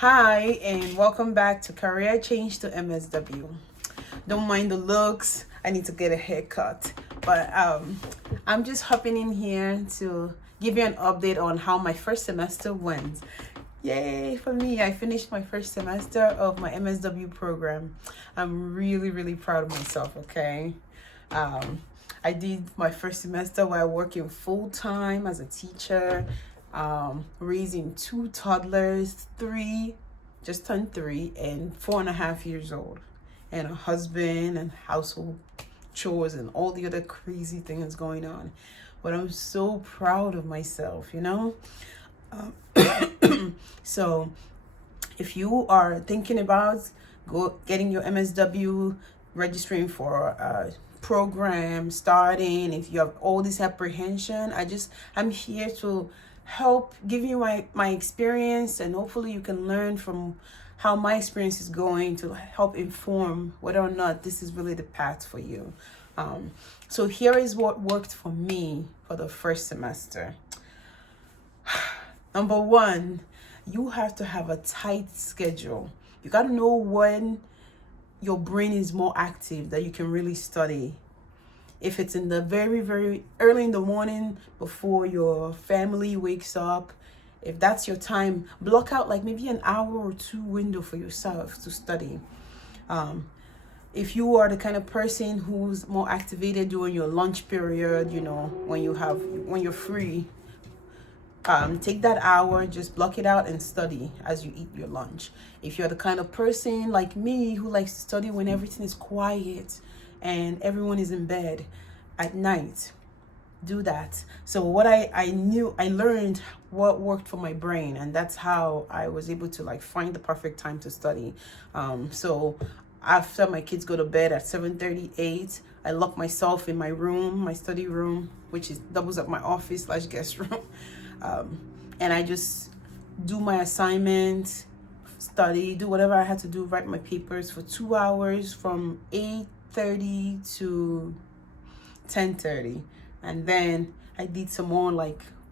Hi, and welcome back to Career Change to MSW. Don't mind the looks, I need to get a haircut. But I'm just hopping in here to give you an update on how my first semester went. Yay for me, I finished my first semester of my MSW program. I'm really, really proud of myself, okay? I did my first semester while working full time as a teacher, raising two toddlers, just turned 3, and 4.5 years old, and a husband and household chores and all the other crazy things going on. But I'm so proud of myself. So if you are thinking about getting your MSW, registering for a program, starting, if you have all this apprehension, I'm here to help give you my experience, and hopefully you can learn from how my experience is going to help inform whether or not this is really the path for you. So here is what worked for me for the first semester. Number one, you have to have a tight schedule. You got to know when your brain is more active that you can really study. If it's in the very, very early in the morning before your family wakes up, if that's your time, block out like maybe an hour or two window for yourself to study. If you are the kind of person who's more activated during your lunch period, when you're free, take that hour, just block it out and study as you eat your lunch. If you're the kind of person like me who likes to study when everything is quiet and everyone is in bed at night, do that. So what I learned what worked for my brain, and that's how I was able to find the perfect time to study. So after my kids go to bed at 7:38, I lock myself in my room, my study room, which doubles up my office/guest room. And I just do my assignment, study, do whatever I had to do, write my papers for 2 hours from 8:30 to 10:30. And then I did some more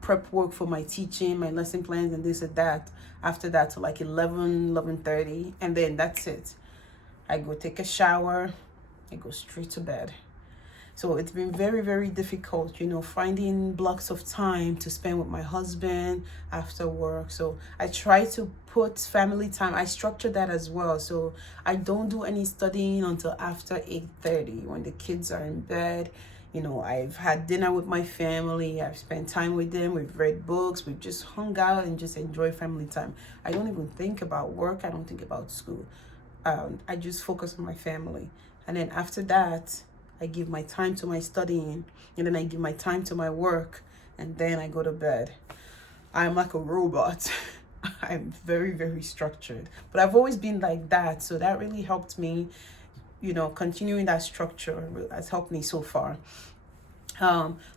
prep work for my teaching, my lesson plans and this and that. After that to 11:30. And then that's it. I go take a shower, I go straight to bed. So it's been very, very difficult, finding blocks of time to spend with my husband after work. So I try to put family time. I structure that as well. So I don't do any studying until after 8:30 when the kids are in bed. I've had dinner with my family. I've spent time with them. We've read books. We've just hung out and just enjoy family time. I don't even think about work. I don't think about school. I just focus on my family. And then after that, I give my time to my studying, and then I give my time to my work, and then I go to bed. I'm like a robot. I'm very, very structured. But I've always been like that, so that really helped me. Continuing that structure has helped me so far.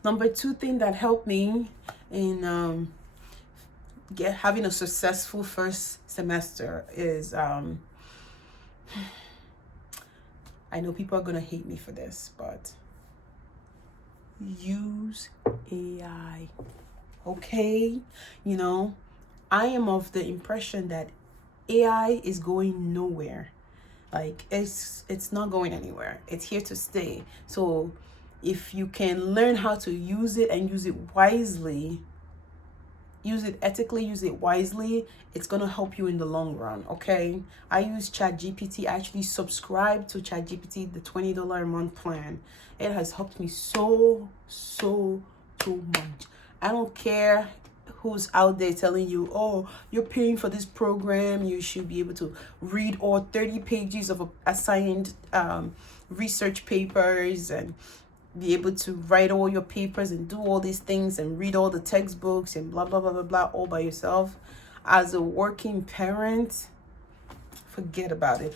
Number 2 thing that helped me in having a successful first semester is I know people are going to hate me for this, but use AI. Okay? I am of the impression that AI is going nowhere. It's not going anywhere. It's here to stay. So if you can learn how to use it and use it wisely, use it ethically, use it wisely, it's going to help you in the long run, okay? I use ChatGPT. I actually subscribe to ChatGPT, the $20 a month plan. It has helped me so much. I don't care who's out there telling you, oh, you're paying for this program, you should be able to read all 30 pages of assigned research papers and be able to write all your papers and do all these things and read all the textbooks and blah, blah, blah, blah, blah, all by yourself. As a working parent, forget about it.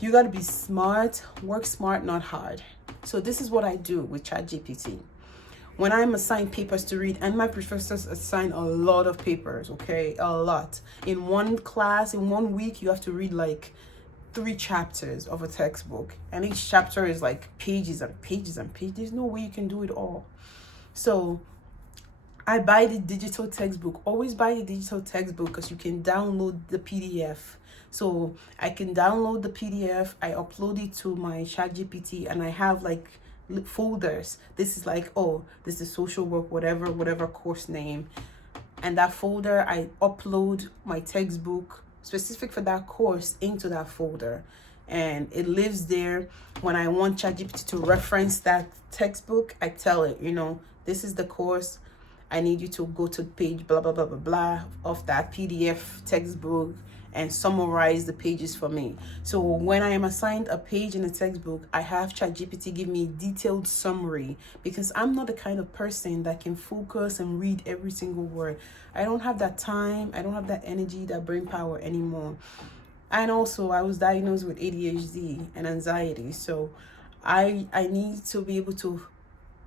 You got to be smart, work smart, not hard. So this is what I do with ChatGPT. When I'm assigned papers to read, and my professors assign a lot of papers, okay? A lot. In one class, in 1 week, you have to read 3 chapters of a textbook, and each chapter is pages and pages and pages. There's no way you can do it all. So I buy the digital textbook. Always buy the digital textbook because you can download the PDF. So I can download the PDF, I upload it to my ChatGPT, and I have like folders. This is like, oh, this is social work, whatever course name. And that folder, I upload my textbook specific for that course into that folder. And it lives there. When I want ChatGPT to reference that textbook, I tell it, this is the course. I need you to go to page blah, blah, blah, blah, blah of that PDF textbook and summarize the pages for me. So when I am assigned a page in a textbook, I have ChatGPT give me a detailed summary, because I'm not the kind of person that can focus and read every single word. I don't have that time. I don't have that energy, that brain power anymore. And also I was diagnosed with ADHD and anxiety. So I need to be able to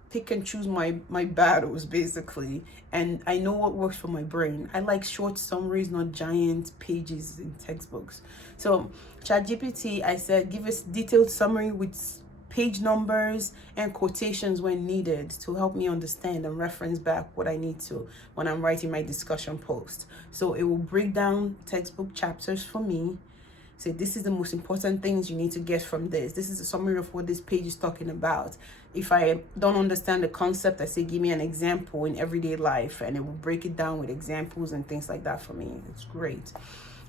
pick and choose my battles, basically, and I know what works for my brain. I like short summaries, not giant pages in textbooks. So ChatGPT, I said, give us detailed summary with page numbers and quotations when needed to help me understand and reference back what I need to when I'm writing my discussion post. So it will break down textbook chapters for me. Say, this is the most important things you need to get from this. This is a summary of what this page is talking about. If I don't understand the concept, I say, give me an example in everyday life, and it will break it down with examples and things like that for me. It's great.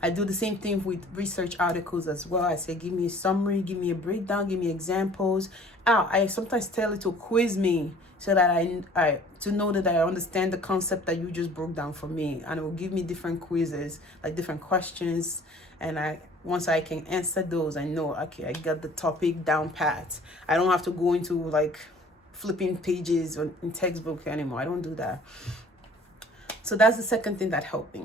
I do the same thing with research articles as well. I say, give me a summary, give me a breakdown, give me examples. I sometimes tell it to quiz me so that I to know that I understand the concept that you just broke down for me, and it will give me different quizzes, like different questions, and once I can answer those, I know, okay, I got the topic down pat. I don't have to go into like flipping pages in textbook anymore. I don't do that. So that's the second thing that helped me.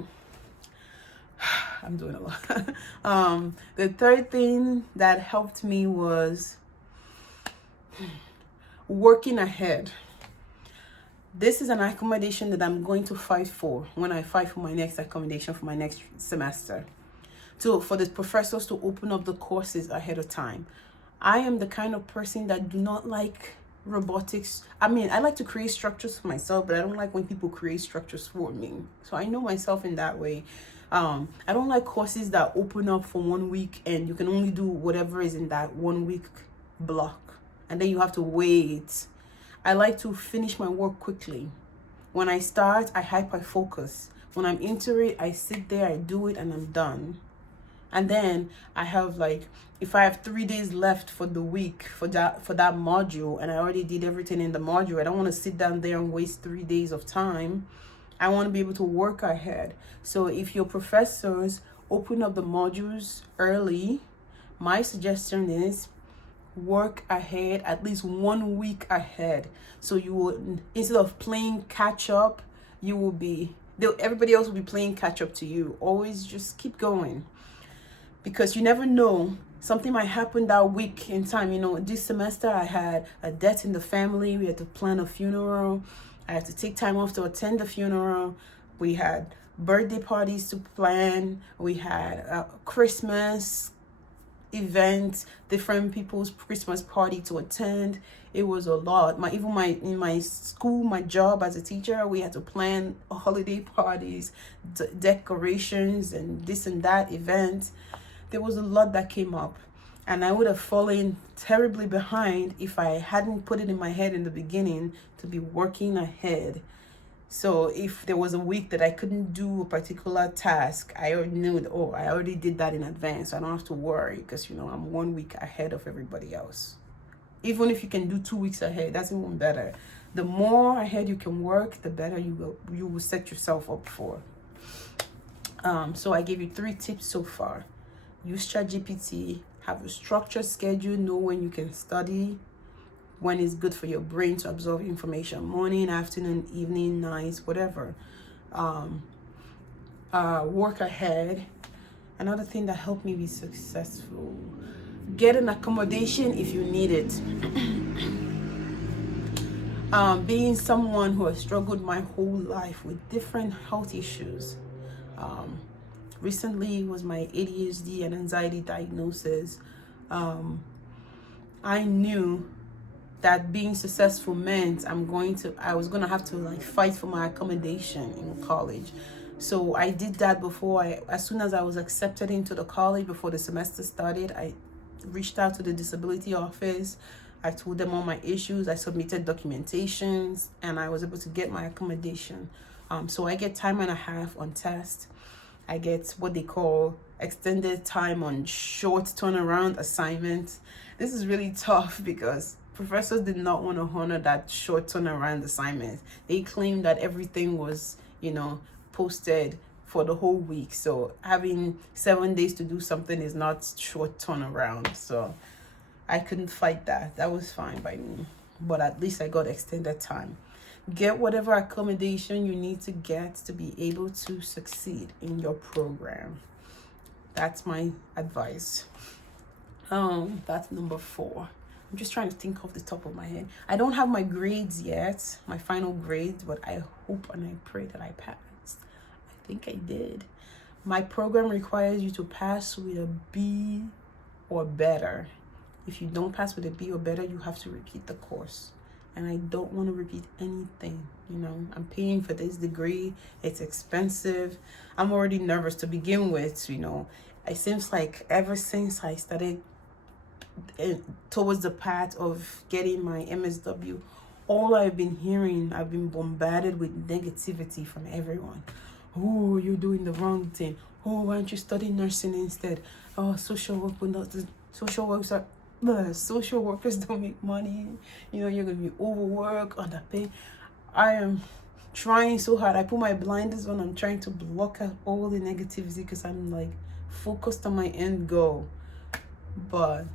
I'm doing a lot. The third thing that helped me was working ahead. This is an accommodation that I'm going to fight for when I fight for my next accommodation for my next semester. So for the professors to open up the courses ahead of time. I am the kind of person that do not like robotics. I mean, I like to create structures for myself, but I don't like when people create structures for me. So I know myself in that way. I don't like courses that open up for 1 week and you can only do whatever is in that 1 week block, and then you have to wait. I like to finish my work quickly. When I start, I hyper focus. When I'm into it, I sit there, I do it, and I'm done. And then I have like, if I have 3 days left for the week for that module, and I already did everything in the module, I don't want to sit down there and waste 3 days of time. I want to be able to work ahead. So if your professors open up the modules early, my suggestion is work ahead, at least 1 week ahead. So you will, instead of playing catch up, everybody else will be playing catch up to you. Always just keep going, because you never know, something might happen that week in time. This semester I had a death in the family. We had to plan a funeral. I had to take time off to attend the funeral. We had birthday parties to plan. We had a Christmas event, different people's Christmas party to attend. It was a lot. In my school, my job as a teacher, we had to plan holiday parties, decorations, and this and that event. There was a lot that came up, and I would have fallen terribly behind if I hadn't put it in my head in the beginning to be working ahead. So if there was a week that I couldn't do a particular task, I already knew, I already did that in advance. I don't have to worry, because I'm 1 week ahead of everybody else. Even if you can do 2 weeks ahead, that's even better. The more ahead you can work, the better you will set yourself up for. So I gave you 3 tips so far. Use ChatGPT, have a structured schedule, know when you can study, when it's good for your brain to absorb information, morning, afternoon, evening, nights, whatever. Work ahead. Another thing that helped me be successful, get an accommodation if you need it. Being someone who has struggled my whole life with different health issues, recently was my ADHD and anxiety diagnosis. I knew that being successful meant I was gonna have to like fight for my accommodation in college. So I did that as soon as I was accepted into the college, before the semester started. I reached out to the disability office. I told them all my issues. I submitted documentations, and I was able to get my accommodation. So I get time and a half on test. I get what they call extended time on short turnaround assignments. This is really tough because professors did not want to honor that short turnaround assignment. They claimed that everything was, posted for the whole week. So having 7 days to do something is not short turnaround. So I couldn't fight that. That was fine by me. But at least I got extended time. Get whatever accommodation you need to get to be able to succeed in your program. That's my advice. That's number 4. I'm just trying to think off the top of my head. I don't have my grades yet, my final grades, but I hope and I pray that I passed. I think I did. My program requires you to pass with a B or better. If you don't pass with a B or better, you have to repeat the course. And I don't want to repeat anything. I'm paying for this degree. It's expensive. I'm already nervous to begin with. It seems like ever since I started towards the path of getting my MSW, all I've been hearing, I've been bombarded with negativity from everyone. Oh, you're doing the wrong thing. Oh, why don't you study nursing instead? Oh, social workers don't make money. You're gonna be overworked, underpaid. I am trying so hard. I put my blinders on. I'm trying to block out all the negativity because I'm like focused on my end goal. But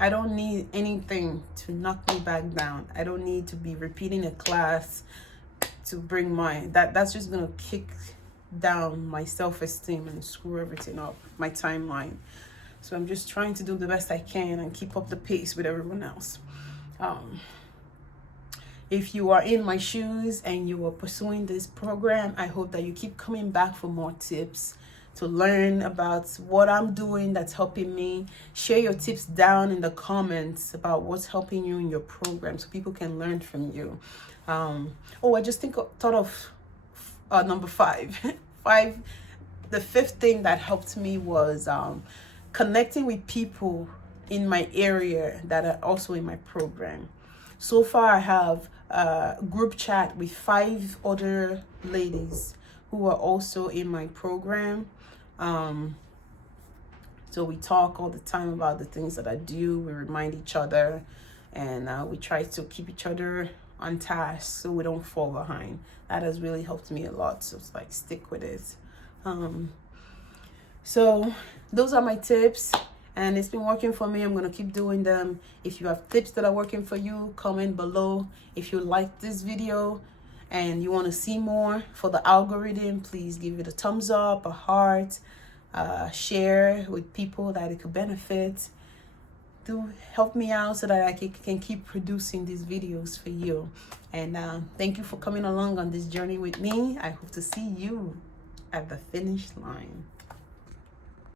I don't need anything to knock me back down. I don't need to be repeating a class to bring that's just gonna kick down my self-esteem and screw everything up, my timeline. So I'm just trying to do the best I can and keep up the pace with everyone else. If you are in my shoes and you are pursuing this program, I hope that you keep coming back for more tips to learn about what I'm doing that's helping me. Share your tips down in the comments about what's helping you in your program so people can learn from you. I just thought of number 5. The 5th thing that helped me was connecting with people in my area that are also in my program. So far, I have a group chat with 5 other ladies who are also in my program. So we talk all the time about the things that I do. We remind each other, and we try to keep each other on task so we don't fall behind. That has really helped me a lot. So it's like, stick with it. So those are my tips, and it's been working for me. I'm going to keep doing them. If you have tips that are working for you, comment below. If you like this video and you want to see more for the algorithm, please give it a thumbs up, a heart, share with people that it could benefit. Do help me out so that I can keep producing these videos for you. And thank you for coming along on this journey with me. I hope to see you at the finish line.